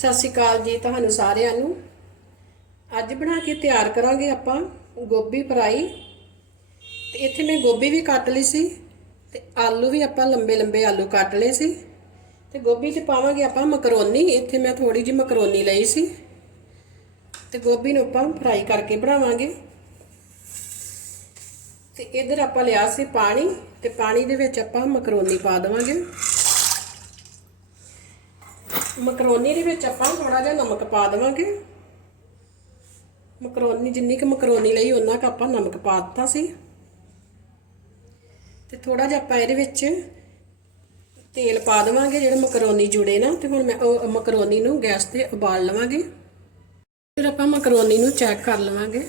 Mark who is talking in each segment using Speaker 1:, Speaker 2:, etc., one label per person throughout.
Speaker 1: ਸਤਿ ਸ਼੍ਰੀ ਅਕਾਲ ਜੀ ਤੁਹਾਨੂੰ ਸਾਰਿਆਂ ਨੂੰ। ਅੱਜ ਬਣਾ ਕੇ ਤਿਆਰ ਕਰਾਂਗੇ ਆਪਾਂ ਗੋਭੀ ਫਰਾਈ। ਤੇ ਇੱਥੇ ਮੈਂ ਗੋਭੀ ਵੀ ਕੱਟ ਲਈ ਸੀ ਤੇ ਆਲੂ ਵੀ ਆਪਾਂ ਲੰਬੇ ਲੰਬੇ ਆਲੂ ਕੱਟ ਲਏ ਸੀ। ਤੇ ਗੋਭੀ 'ਚ ਪਾਵਾਂਗੇ ਆਪਾਂ ਮਕਰੋਨੀ, ਇੱਥੇ ਮੈਂ ਥੋੜੀ ਜਿਹੀ ਮਕਰੋਨੀ ਲਈ ਸੀ। ਤੇ ਗੋਭੀ ਨੂੰ ਆਪਾਂ ਫਰਾਈ ਕਰਕੇ ਬਣਾਵਾਂਗੇ। ਤੇ ਇਧਰ ਆਪਾਂ ਲਿਆ ਸੀ ਪਾਣੀ ਤੇ ਪਾਣੀ ਦੇ ਵਿੱਚ ਆਪਾਂ ਮਕਰੋਨੀ ਪਾ ਦੇਵਾਂਗੇ। ਮਕਰੋਨੀ ਦੇ ਵਿੱਚ ਆਪਾਂ ਥੋੜਾ ਜਿਹਾ ਨਮਕ ਪਾ ਦੇਵਾਂਗੇ। ਮਕਰੋਨੀ, ਜਿੰਨੀ ਕੁ ਮਕਰੋਨੀ ਲਈ ਉਹਨਾਂ ਕ ਆਪਾਂ ਨਮਕ ਪਾ ਦਿੱਤਾ ਸੀ। ਤੇ ਥੋੜਾ ਜਿਹਾ ਆਪਾਂ ਇਹਦੇ ਵਿੱਚ ਤੇਲ ਪਾ ਦੇਵਾਂਗੇ, ਜਿਹੜੇ ਮਕਰੋਨੀ ਜੁੜੇ ਨਾ, ਤੇ ਹੁਣ ਮੈਂ ਉਹ ਮਕਰੋਨੀ ਨੂੰ ਗੈਸ ਤੇ ਉਬਾਲ ਲਵਾਂਗੇ। ਫਿਰ ਆਪਾਂ ਮਕਰੋਨੀ ਨੂੰ ਚੈੱਕ ਕਰ ਲਵਾਂਗੇ।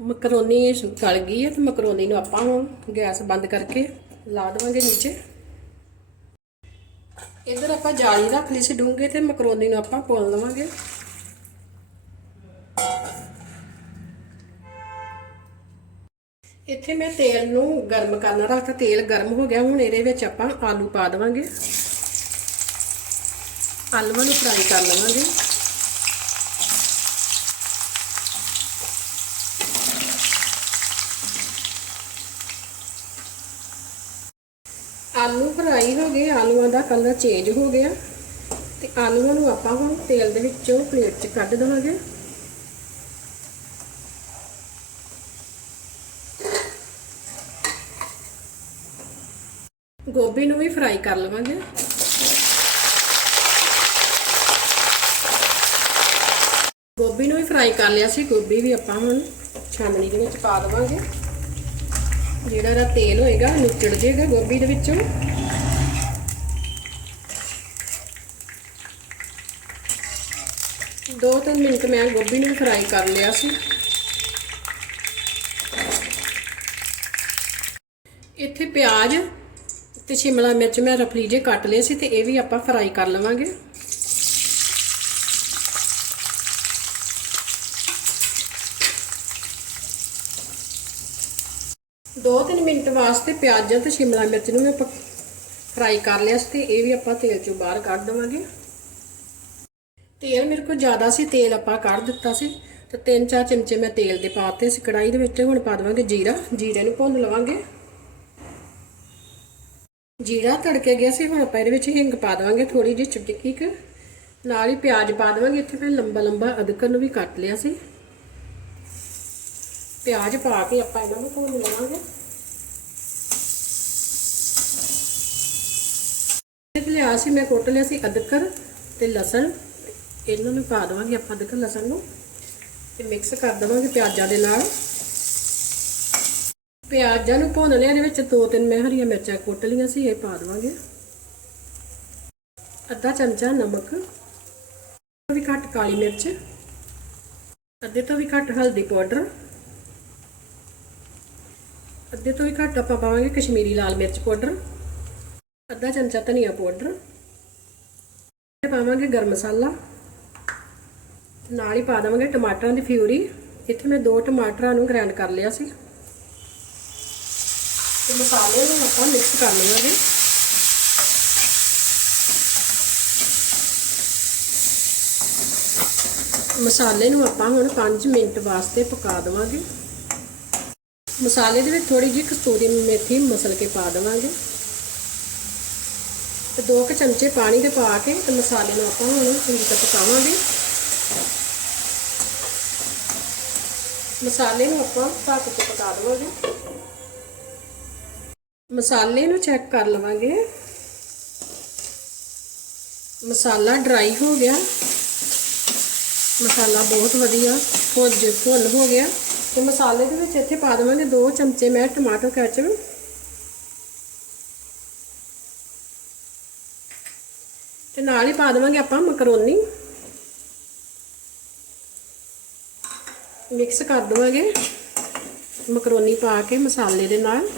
Speaker 1: ਮਕਰੋਨੀ ਗਲ ਗਈ ਹੈ, ਤੇ ਮਕਰੋਨੀ ਨੂੰ ਆਪਾਂ ਹੁਣ ਗੈਸ ਬੰਦ ਕਰਕੇ ਲਾ ਦੇਵਾਂਗੇ ਨੀਚੇ। ਇਧਰ ਆਪਾਂ ਜਾਲੀ ਰੱਖ ਲਈ ਸੀ ਡੂੰਗੇ ਤੇ ਮਕਰੋਨੀ ਨੂੰ ਆਪਾਂ ਪੋਲ ਲਵਾਂਗੇ। ਇੱਥੇ ਮੈਂ ਤੇਲ ਨੂੰ ਗਰਮ ਕਰਨਾ ਰੱਖਤਾ ਤੇਲ ਗਰਮ ਹੋ ਗਿਆ, ਹੁਣ ਇਹਦੇ ਵਿੱਚ ਆਪਾਂ ਆਲੂ ਪਾ ਦੇਵਾਂਗੇ। ਆਲੂਆਂ ਨੂੰ ਫਰਾਈ ਕਰ ਲਵਾਂਗੇ। ਆਲੂ ਫਰਾਈ ਹੋ ਗਏ, ਆਲੂਆਂ ਦਾ ਕਲਰ ਚੇਂਜ ਹੋ ਗਿਆ ਤੇ ਆਲੂਆਂ ਨੂੰ ਆਪਾਂ ਹੁਣ ਤੇਲ ਦੇ ਵਿੱਚੋਂ ਪਲੇਟ 'ਚ ਕੱਢ ਦੇਵਾਂਗੇ। ਗੋਭੀ ਨੂੰ ਵੀ ਫਰਾਈ ਕਰ ਲਵਾਂਗੇ। ਗੋਭੀ ਨੂੰ ਵੀ ਫਰਾਈ ਕਰ ਲਿਆ ਸੀ, ਗੋਭੀ ਵੀ ਆਪਾਂ ਹੁਣ ਛਾਨਣੀ ਦੇ ਵਿੱਚ ਪਾ ਦੇਵਾਂਗੇ। ਜਿਹੜਾ ਇਹਦਾ ਤੇਲ ਹੋਏਗਾ, ਨੁੱਚੜ ਜਾਏਗਾ ਗੋਭੀ ਦੇ ਵਿੱਚੋਂ। ਦੋ ਤਿੰਨ ਮਿੰਟ ਮੈਂ ਗੋਭੀ ਨੂੰ ਫਰਾਈ ਕਰ ਲਿਆ ਸੀ। ਇੱਥੇ ਪਿਆਜ਼ ਤੇ ਸ਼ਿਮਲਾ ਮਿਰਚ ਮੈਂ ਰਫਲੀ ਜੇ ਕੱਟ ਲਏ ਸੀ ਤੇ ਇਹ ਵੀ ਆਪਾਂ ਫਰਾਈ ਕਰ ਲਵਾਂਗੇ। ਦੋ ਤਿੰਨ ਮਿੰਟ ਵਾਸਤੇ ਪਿਆਜ਼ਾਂ ਤੇ ਸ਼ਿਮਲਾ ਮਿਰਚ ਨੂੰ ਮੈਂ ਫਰਾਈ ਕਰ ਲਿਆ ਸੀ ਤੇ ਇਹ ਵੀ ਆਪਾਂ ਤੇਲ ਚੋਂ ਬਾਹਰ ਕੱਢ ਦਵਾਂਗੇ। ਤੇਲ ਮੇਰੇ ਕੋਲ ਜ਼ਿਆਦਾ ਸੀ, ਤੇਲ ਆਪਾਂ ਕੱਢ ਦਿੱਤਾ ਸੀ। ਤੇ ਤਿੰਨ ਚਾਰ ਚਮਚੇ ਮੈਂ ਤੇਲ ਦੇ ਪਾਤੇ ਸੀ ਕੜਾਈ ਦੇ ਵਿੱਚ ਹੁਣ ਪਾ ਦਵਾਂਗੇ ਜੀਰਾ। ਜੀਰੇ ਨੂੰ ਭੁੰਨ ਲਵਾਂਗੇ। ਜੀਰਾ ਤੜਕੇ ਗਿਆ ਸੀ, ਹੁਣ ਆਪਾਂ ਇਹਦੇ ਵਿੱਚ ਹਿੰਗ ਪਾ ਦਵਾਂਗੇ ਥੋੜੀ ਜਿਹੀ ਚੁਟਕੀ ਕੁ। ਨਾਲ ਹੀ ਪਿਆਜ਼ ਪਾ ਦਵਾਂਗੇ, ਇੱਥੇ ਮੈਂ ਲੰਬਾ ਲੰਬਾ ਅਦਰਕ ਨੂੰ ਵੀ ਕੱਟ ਲਿਆ ਸੀ। ਪਿਆਜ਼ ਪਾ ਕੇ ਆਪਾਂ ਇਹਨਾਂ ਨੂੰ ਭੁੰਨ ਲਵਾਂਗੇ। ਇਹ ਲਿਆ ਸੀ ਮੈਂ ਕੁੱਟ ਲਿਆ ਸੀ ਅਦਰਕ ਤੇ ਲਸਣ। ਇਹਨਾਂ ਨੂੰ ਪਾ ਦਵਾਂਗੇ ਆਪਾਂ ਅਦਰਕ ਲਸਣ ਨੂੰ। ਤੇ ਮਿਕਸ ਕਰ ਦਵਾਂਗੇ ਪਿਆਜ਼ਾਂ ਦੇ ਨਾਲ। ਪਿਆਜ਼ਾਂ ਨੂੰ ਭੁੰਨ ਲਿਆ, ਇਹਦੇ ਵਿੱਚ ਦੋ ਤਿੰਨ ਮੈਂ ਹਰੀਆਂ ਮਿਰਚਾਂ ਕੁੱਟ ਲਈਆਂ ਸੀ, ਇਹ ਪਾ ਦਵਾਂਗੇ। ਅੱਧਾ ਚਮਚਾ ਨਮਕ ਵੀ ਘੱਟ ਕਾਲੀ ਮਿਰਚ, ਅੱਧੇ ਤੋਂ ਵੀ ਘੱਟ ਹਲਦੀ ਪਾਊਡਰ। ਅੱਧੇ ਤੋਂ ਵੀ ਘੱਟ ਆਪਾਂ ਪਾਵਾਂਗੇ ਕਸ਼ਮੀਰੀ ਲਾਲ ਮਿਰਚ ਪਾਊਡਰ, ਅੱਧਾ ਚਮਚਾ ਧਨੀਆ ਪਾਊਡਰ ਪਾਵਾਂਗੇ ਗਰਮ ਮਸਾਲਾ, ਨਾਲ ਹੀ ਪਾ ਦਵਾਂਗੇ ਟਮਾਟਰਾਂ ਦੀ ਫਿਊਰੀ ਇੱਥੇ ਮੈਂ ਦੋ ਟਮਾਟਰਾਂ ਨੂੰ ਗ੍ਰਾਈਂਡ ਕਰ ਲਿਆ ਸੀ। ਤੇ ਮਸਾਲੇ ਨੂੰ ਆਪਾਂ ਮਿਕਸ ਕਰ ਲਵਾਂਗੇ। ਮਸਾਲੇ ਨੂੰ ਆਪਾਂ ਹੁਣ 5 ਮਿੰਟ ਵਾਸਤੇ ਪਕਾ ਦੇਵਾਂਗੇ। ਮਸਾਲੇ ਦੇ ਵਿੱਚ ਥੋੜੀ ਜਿਹੀ ਕਸਤੂਰੀ ਮੇਥੀ ਮਸਲ ਕੇ ਪਾ ਦੇਵਾਂਗੇ। ਤੇ ਦੋ ਕੁ ਚਮਚੇ ਪਾਣੀ ਦੇ ਪਾ ਕੇ ਤੇ ਮਸਾਲੇ ਨੂੰ ਆਪਾਂ ਹੁਣ ਚੰਗੀ ਤਰ੍ਹਾਂ ਪਕਾਵਾਂਗੇ। ਮਸਾਲੇ ਨੂੰ ਆਪਾਂ ਢੱਕ ਕੇ ਪਕਾ ਦੇਵਾਂਗੇ। ਮਸਾਲੇ ਨੂੰ ਚੈੱਕ ਕਰ ਲਵਾਂਗੇ। ਮਸਾਲਾ ਡਰਾਈ ਹੋ ਗਿਆ। ਮਸਾਲਾ ਬਹੁਤ ਵਧੀਆ ਭੁੱਜ ਭੁੱਲ ਹੋ ਗਿਆ। ਤੇ ਮਸਾਲੇ ਦੇ ਵਿੱਚ ਇੱਥੇ ਪਾ ਦੇਵਾਂਗੇ 2 ਚਮਚੇ ਮੈਂ ਟਮਾਟੋ ਕੈਚਪ ਤੇ ਨਾਲ ਹੀ ਪਾ ਦੇਵਾਂਗੇ ਆਪਾਂ ਮਕਰੋਨੀ। ਮਿਕਸ ਕਰ ਦੇਵਾਂਗੇ ਮਕਰੋਨੀ ਪਾ ਕੇ ਮਸਾਲੇ ਦੇ ਨਾਲ।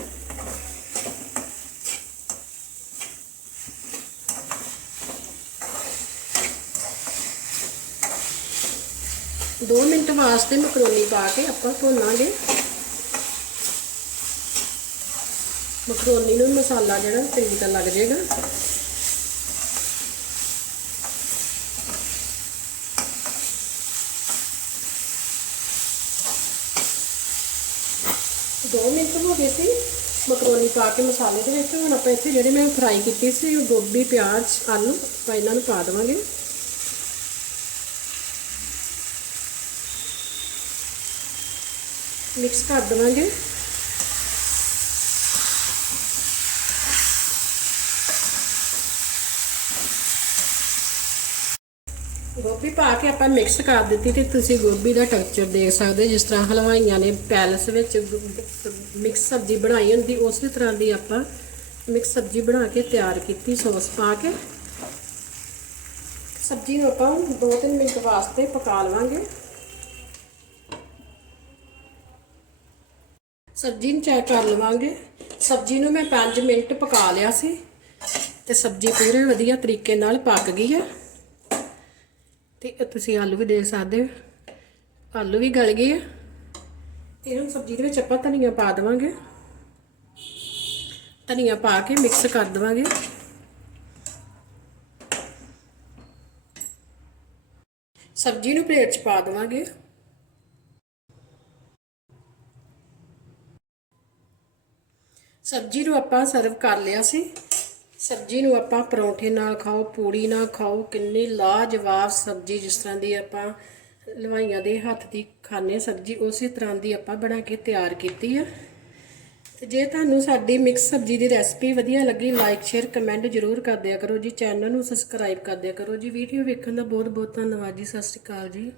Speaker 1: ਦੋ ਮਿੰਟ ਵਾਸਤੇ ਮਕਰੋਨੀ ਪਾ ਕੇ ਆਪਾਂ ਭੁੰਨਾਂਗੇ। ਮਕਰੋਨੀ ਨੂੰ ਮਸਾਲਾ ਜਿਹੜਾ ਚੰਗੀ ਤਰ੍ਹਾਂ ਲੱਗ ਜਾਏਗਾ। ਦੋ ਮਿੰਟ ਹੋ ਗਏ ਸੀ ਮਕਰੋਨੀ ਪਾ ਕੇ ਮਸਾਲੇ ਦੇ ਵਿੱਚ। ਹੁਣ ਆਪਾਂ ਇੱਥੇ ਜਿਹੜੇ ਮੈਂ ਫਰਾਈ ਕੀਤੀ ਸੀ ਗੋਭੀ, ਪਿਆਜ਼, ਆਲੂ ਆਪਾਂ ਇਹਨਾਂ ਨੂੰ ਪਾ ਦੇਵਾਂਗੇ। ਮਿਕਸ ਕਰ ਦੇਵਾਂਗੇ। ਗੋਭੀ ਪਾ ਕੇ ਆਪਾਂ ਮਿਕਸ ਕਰ ਦਿੱਤੀ ਤੇ ਤੁਸੀਂ ਗੋਭੀ ਦਾ ਟੈਕਸਚਰ ਦੇਖ ਸਕਦੇ ਜਿਸ ਤਰ੍ਹਾਂ ਹਲਵਾਈਆਂ ਨੇ ਪੈਲਸ ਵਿੱਚ ਮਿਕਸ ਸਬਜ਼ੀ ਬਣਾਈ ਹੁੰਦੀ, ਉਸੇ ਤਰ੍ਹਾਂ ਦੀ ਆਪਾਂ ਮਿਕਸ ਸਬਜ਼ੀ ਬਣਾ ਕੇ ਤਿਆਰ ਕੀਤੀ, ਸੌਸ ਪਾ ਕੇ। ਸਬਜ਼ੀ ਨੂੰ ਆਪਾਂ 2-3 ਮਿੰਟ ਵਾਸਤੇ ਪਕਾ ਲਵਾਂਗੇ। ਸਬਜ਼ੀ ਨੂੰ ਚੈੱਕ ਕਰ ਲਵਾਂਗੇ। ਸਬਜ਼ੀ ਨੂੰ ਮੈਂ 5 ਮਿੰਟ ਪਕਾ ਲਿਆ ਸੀ ਤੇ ਸਬਜ਼ੀ ਪੂਰੇ ਵਧੀਆ ਤਰੀਕੇ ਨਾਲ ਪੱਕ ਗਈ ਹੈ। ਤੇ ਤੁਸੀਂ ਆਲੂ ਵੀ ਦੇ ਸਕਦੇ ਹੋ। ਆਲੂ ਵੀ ਗਲ ਗਏ ਆ। ਤੇ ਹੁਣ ਸਬਜ਼ੀ ਦੇ ਵਿੱਚ ਆਪਾਂ ਧਨੀਆ ਪਾ ਦੇਵਾਂਗੇ। ਧਨੀਆ ਪਾ ਕੇ ਮਿਕਸ ਕਰ ਦੇਵਾਂਗੇ। ਸਬਜ਼ੀ ਨੂੰ ਪਲੇਟ 'ਚ ਪਾ ਦੇਵਾਂਗੇ। ਸਬਜ਼ੀ ਨੂੰ ਆਪਾਂ ਸਰਵ ਕਰ ਲਿਆ ਸੀ। ਸਬਜ਼ੀ ਨੂੰ ਆਪਾਂ ਪਰੌਂਠੇ ਨਾਲ ਖਾਓ, ਪੂੜੀ ਨਾਲ ਖਾਓ, ਕਿੰਨੀ ਲਾਜਵਾਬ ਸਬਜ਼ੀ ਜਿਸ ਤਰ੍ਹਾਂ ਦੀ ਆਪਾਂ ਲਵਾਈਆਂ ਦੇ ਹੱਥ ਦੀ ਖਾਣੇ ਸਬਜ਼ੀ, ਉਸੇ ਤਰ੍ਹਾਂ ਦੀ ਆਪਾਂ ਬਣਾ ਕੇ ਤਿਆਰ ਕੀਤੀ ਆ। ਤੇ ਜੇ ਤੁਹਾਨੂੰ ਸਾਡੀ ਮਿਕਸ ਸਬਜ਼ੀ ਦੀ ਰੈਸਪੀ ਵਧੀਆ ਲੱਗੀ ਲਾਈਕ ਸ਼ੇਅਰ ਕਮੈਂਟ ਜ਼ਰੂਰ ਕਰ ਦਿਆ ਕਰੋ ਜੀ। ਚੈਨਲ ਨੂੰ ਸਬਸਕ੍ਰਾਈਬ ਕਰ ਦਿਆ ਕਰੋ ਜੀ। ਵੀਡੀਓ ਵੇਖਣ ਦਾ ਬਹੁਤ ਬਹੁਤ ਧੰਨਵਾਦ ਜੀ। ਸਤਿ ਸ਼੍ਰੀ ਅਕਾਲ ਜੀ।